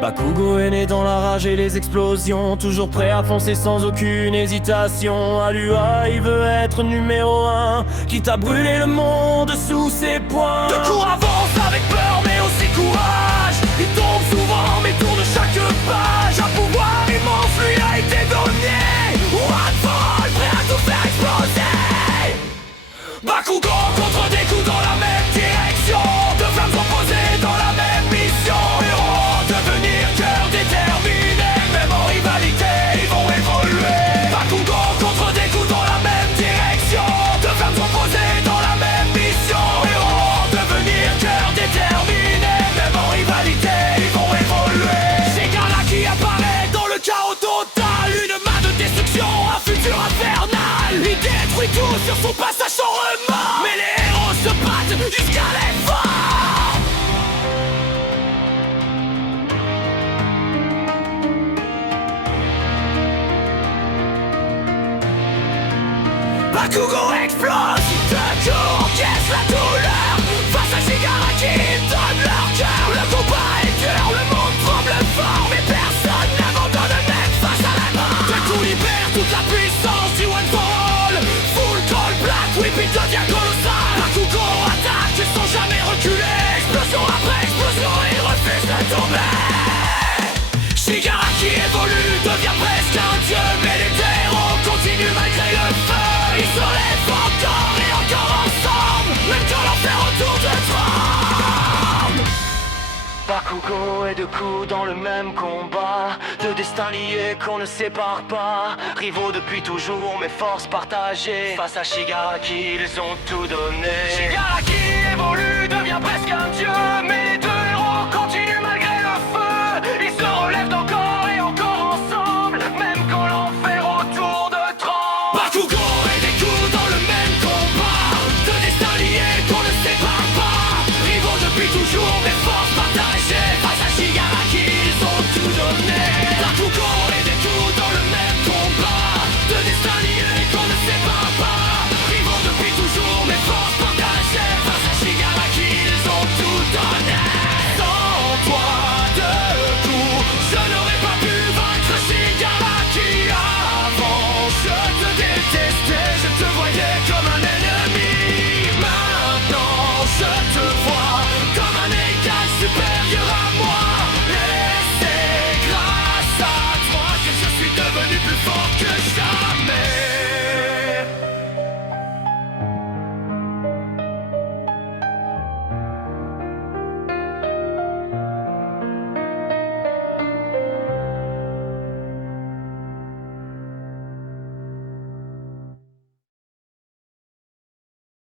Bakugo est né dans la rage et les explosions, toujours prêt à foncer sans aucune hésitation. Alua, il veut être numéro 1, quitte à brûler le monde sous ses poings. Deku avance avec peur mais aussi courage. Il tombe souvent mais tourne chaque page. Un pouvoir immense lui a été donné. One for all, prêt à tout faire exploser. Bakugo contre Deku dans la même direction, deux flammes opposées dans la même mission. Héros, devenir cœur déterminé, même en rivalité, ils vont évoluer. Bakugo contre Deku dans la même direction, deux flammes opposées dans la même mission. Héros, devenir cœur déterminé, même en rivalité, ils vont évoluer. Shigara qui apparaît dans le chaos total, une main de destruction, un futur infernal. Il détruit tout sur son passage sans remords, mais les héros se battent jusqu'à l'effort. Bakugo explose, Deku encaisse la douleur. Face à Shigara qui donne leur cœur. Le combat est dur, le monde tremble fort, mais personne n'abandonne même face à la mort. Deku libère toute la puissance du One for All. Full Call Black Whip, il devient colossal. Bakugo attaque sans jamais reculer. Explosion après explosion, il refuse de tomber. Shigara qui évolue, devient presque un dieu, mais les héros continuent malgré le feu. Ils se lèvent encore et encore ensemble, même quand l'enfer autour de tremble. Bakugo et Deku dans le même combat, deux destins liés qu'on ne sépare pas. Rivaux depuis toujours mais forces partagées, face à Shigara qui ils ont tout donné. Shigara qui évolue, devient presque un dieu, mais les deux